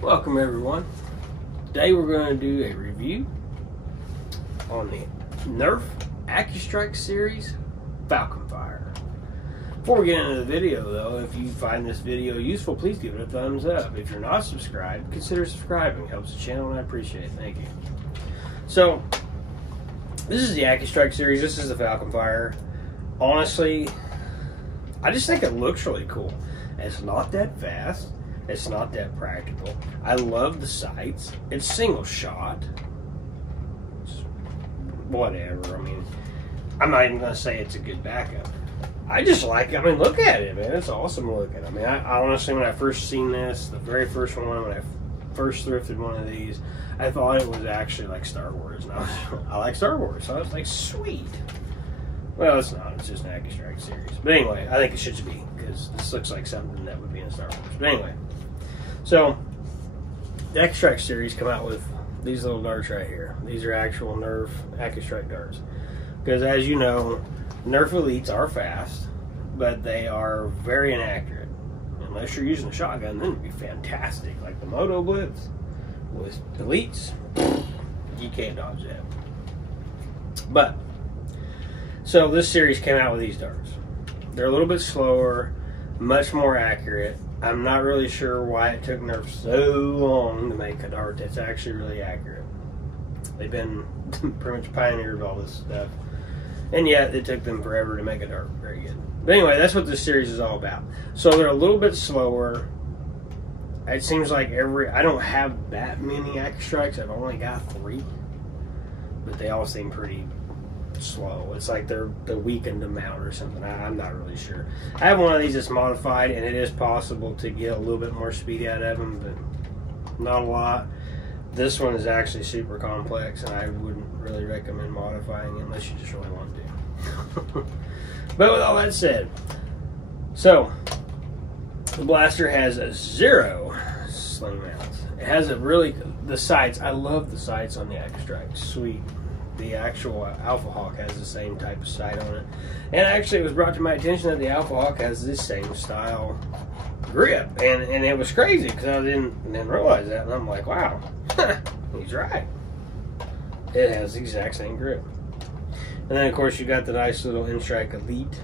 Welcome everyone. Today we're going to do a review on the Nerf Accustrike series Falconfire. Before we get into the video though, if you find this video useful, please give it a thumbs up. If you're not subscribed, consider subscribing. It helps the channel and I appreciate it. Thank you. So, this is the Accustrike series. This is the Falconfire. Honestly, I just think it looks really cool. It's not that fast. It's not that practical. I love the sights. It's single shot. It's whatever. I mean, I'm not even going to say it's a good backup. I just like it. I mean, look at it, man. It's awesome looking. I mean, I honestly, when I first seen this, the very first one, when I first thrifted one of these, I thought it was actually like Star Wars. And I like Star Wars, so I was like, sweet. Well, it's not. It's just an Accustrike series. But anyway, I think it should be, because this looks like something that would be in Star Wars. But anyway, so the Accustrike series come out with these little darts right here. These are actual Nerf Accustrike darts. Because as you know, Nerf Elites are fast, but they are very inaccurate. Unless you're using a shotgun, then it'd be fantastic. Like the Moto Blitz with Elites, you can't dodge that. But so this series came out with these darts. They're a little bit slower, much more accurate. I'm not really sure why it took Nerf so long to make a dart that's actually really accurate. They've been pretty much pioneered all this stuff, and yet it took them forever to make a dart very good. But anyway, that's what this series is all about. So they're a little bit slower. It seems like I don't have that many Accustrikes. I've only got 3, but they all seem pretty slow. It's like they're weakened them out or something. I'm not really sure. I have one of these that's modified, and it is possible to get a little bit more speed out of them, but not a lot. This one is actually super complex, and I wouldn't really recommend modifying it unless you just really want to. But with all that said, so the blaster has a 0 sling mounts. It has the sights. I love the sights on the Accustrike. Sweet. The actual Alpha Hawk has the same type of sight on it. And actually it was brought to my attention that the Alpha Hawk has this same style grip. And it was crazy because I didn't realize that. And I'm like, wow, he's right. It has the exact same grip. And then of course you got the nice little N-Strike Elite.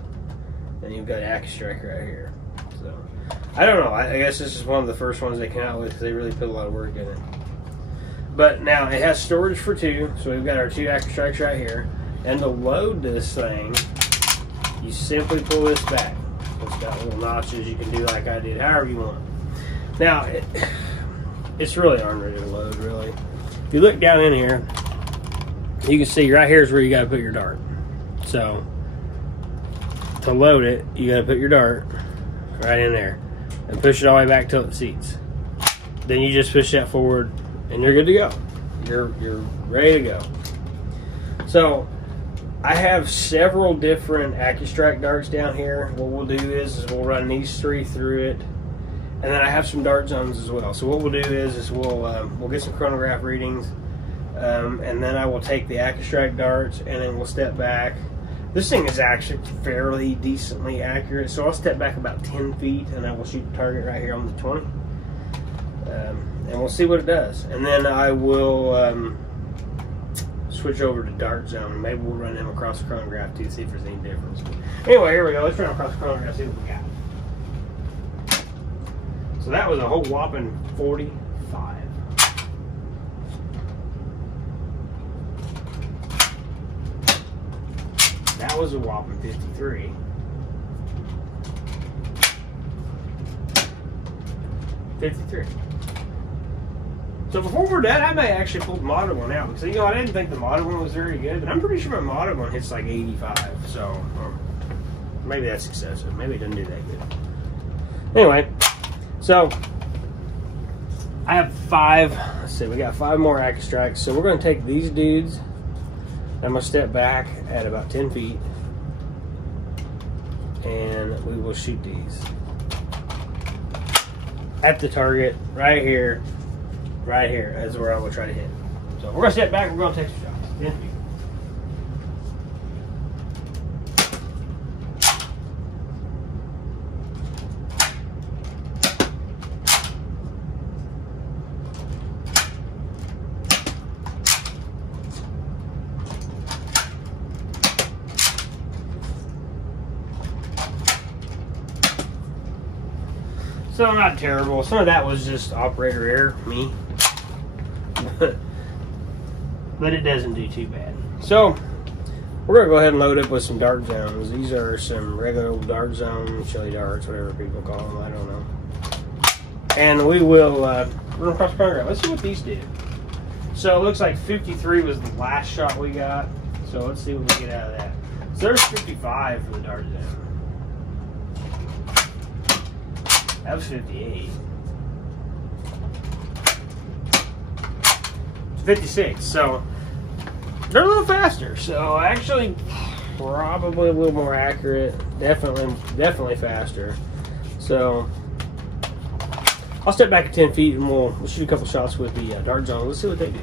And you've got Accustrike right here. So, I don't know. I guess this is one of the first ones they came out with because they really put a lot of work in it. But now it has storage for 2, so we've got our 2 Accustrikes right here. And to load this thing, you simply pull this back. It's got little notches you can do like I did, however you want. Now, it's really aren't ready to load, really. If you look down in here, you can see right here is where you got to put your dart. So, to load it, you got to put your dart right in there and push it all the way back till it seats. Then you just push that forward, and you're good to go. You're ready to go. So I have several different Accustrike darts down here. What we'll do is we'll run these 3 through it, and then I have some dart zones as well. So what we'll do is we'll get some chronograph readings, and then I will take the Accustrike darts, and then we'll step back. This thing is actually fairly decently accurate, so I'll step back about 10 feet, and I will shoot the target right here on the 20. And we'll see what it does. And then I will switch over to dart zone. Maybe we'll run them across the chronograph too, see if there's any difference. Anyway, here we go. Let's run across the chronograph, see what we got. So that was a whole whopping 45. That was a whopping 53. 53. So before we're done, I may actually pull the modded one out because, you know, I didn't think the modded one was very good, but I'm pretty sure my modded one hits like 85. So maybe that's excessive. Maybe it doesn't do that good. Anyway, so I have 5. Let's see, we got 5 more Accustrikes. So we're going to take these dudes. I'm going to step back at about 10 feet, and we will shoot these at the target right here. Right here, that's where I will try to hit. So we're going to step back, we're going to take some shots. 10 feet. So not terrible. Some of that was just operator error, me. But it doesn't do too bad. So we're going to go ahead and load up with some dart zones. These are some regular old dart zone, chili darts, whatever people call them, I don't know. And we will run across the program. Let's see what these do. So it looks like 53 was the last shot we got. So let's see what we get out of that. So there's 55 for the dart zone. That was 58. 56. So they're a little faster. So actually, probably a little more accurate. Definitely faster. So I'll step back at 10 feet and we'll shoot a couple shots with the dart zone. Let's see what they do.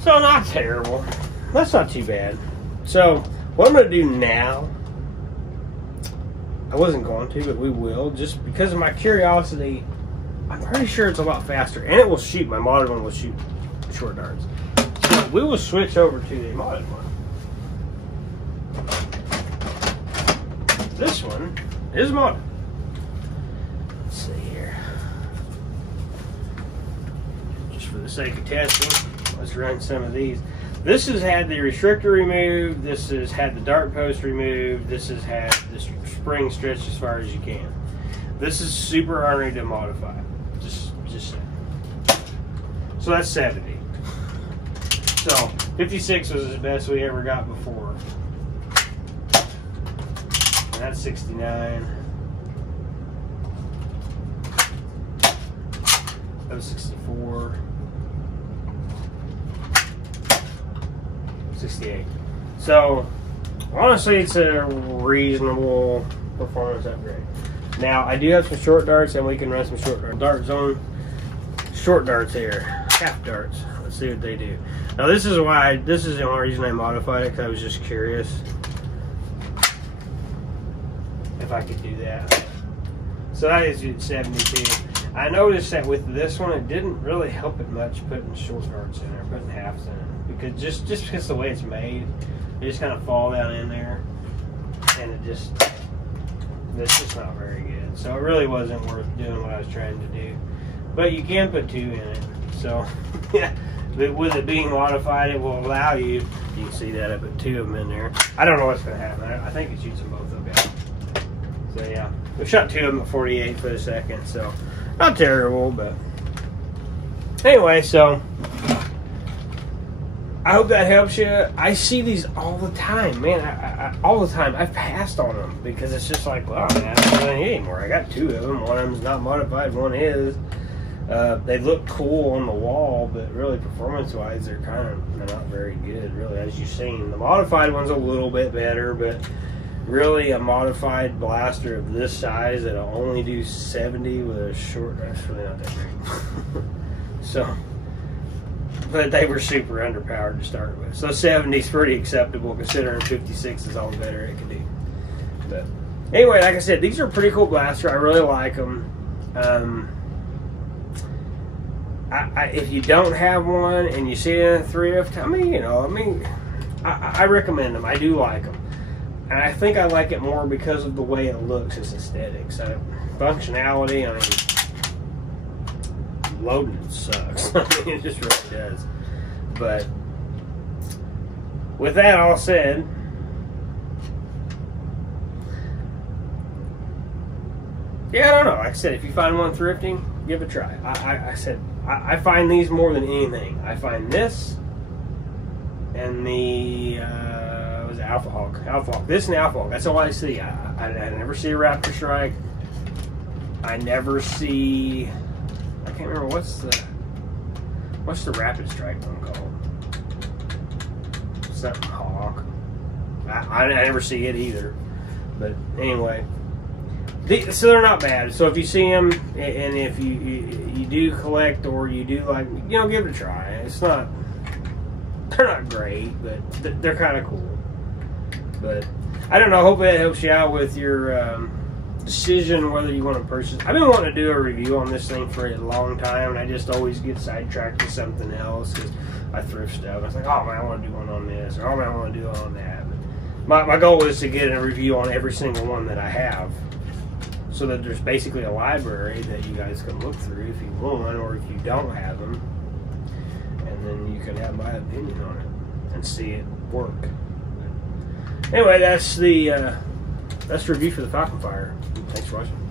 So not terrible. That's not too bad. So what I'm going to do now, I wasn't going to, but we will, just because of my curiosity. I'm pretty sure it's a lot faster, and it will shoot. My modded one will shoot short darts. So we will switch over to the modded one. This one is modded. Let's see here. Just for the sake of testing, let's run some of these. This has had the restrictor removed. This has had the dart post removed. This has had the spring stretched as far as you can. This is super ornery to modify. Just saying. So that's 70. So 56 was the best we ever got before. And that's 69. That was 64. 68. So honestly, it's a reasonable performance upgrade. Now I do have some short darts, and we can run some short dart zone short darts here, half darts. Let's see what they do. Now this is the only reason I modified it, because I was just curious if I could do that. So that is 72. I noticed that with this one, it didn't really help it much putting short darts in there, putting halves in it. Because just because the way it's made, they just kind of fall down in there, and it's just not very good. So it really wasn't worth doing what I was trying to do. But you can put 2 in it. So yeah, with it being modified, it will allow you. You can see that I put 2 of them in there. I don't know what's going to happen. I think it shoots them both okay. So yeah, we shot 2 of them at 48 for the second. So not terrible, but anyway. So I hope that helps you. I see these all the time, man. All the time. I've passed on them because it's just like, well, man, I don't really need anymore. I got 2 of them. One of them's not modified. One is. They look cool on the wall, but really performance-wise, they're not very good, really, as you've seen. The modified one's a little bit better, but really a modified blaster of this size that'll only do 70 with a short, that's really not that great. So. But they were super underpowered to start with. So 70 is pretty acceptable, considering 56 is all the better it can do. But anyway, like I said, these are a pretty cool blaster. I really like them. If you don't have one and you see it in a thrift, I recommend them. I do like them. And I think I like it more because of the way it looks. It's aesthetic. So functionality, loading sucks. It just really does. But with that all said, yeah, I don't know. Like I said, if you find one thrifting, give it a try. I find these more than anything. I find this and the was it Alpha Hawk? Alpha Hawk. This and Alpha Hawk. That's all I see. I never see a Raptor Strike. I never see. I can't remember what's the Rapid Strike one called. Something Hawk. I never see it either. But anyway, so they're not bad. So if you see them, and if you do collect or you do like, give it a try. They're not great, but they're kind of cool. But I don't know. I hope it helps you out with your decision whether you want to purchase. I've been wanting to do a review on this thing for a long time, and I just always get sidetracked to something else because I thrift stuff. I was like, oh man, I want to do one on this, or oh man, I want to do one on that. But my goal is to get a review on every single one that I have, so that there's basically a library that you guys can look through if you want, or if you don't have them, and then you can have my opinion on it and see it work. Anyway, that's the review for the Falconfire. Thanks for watching.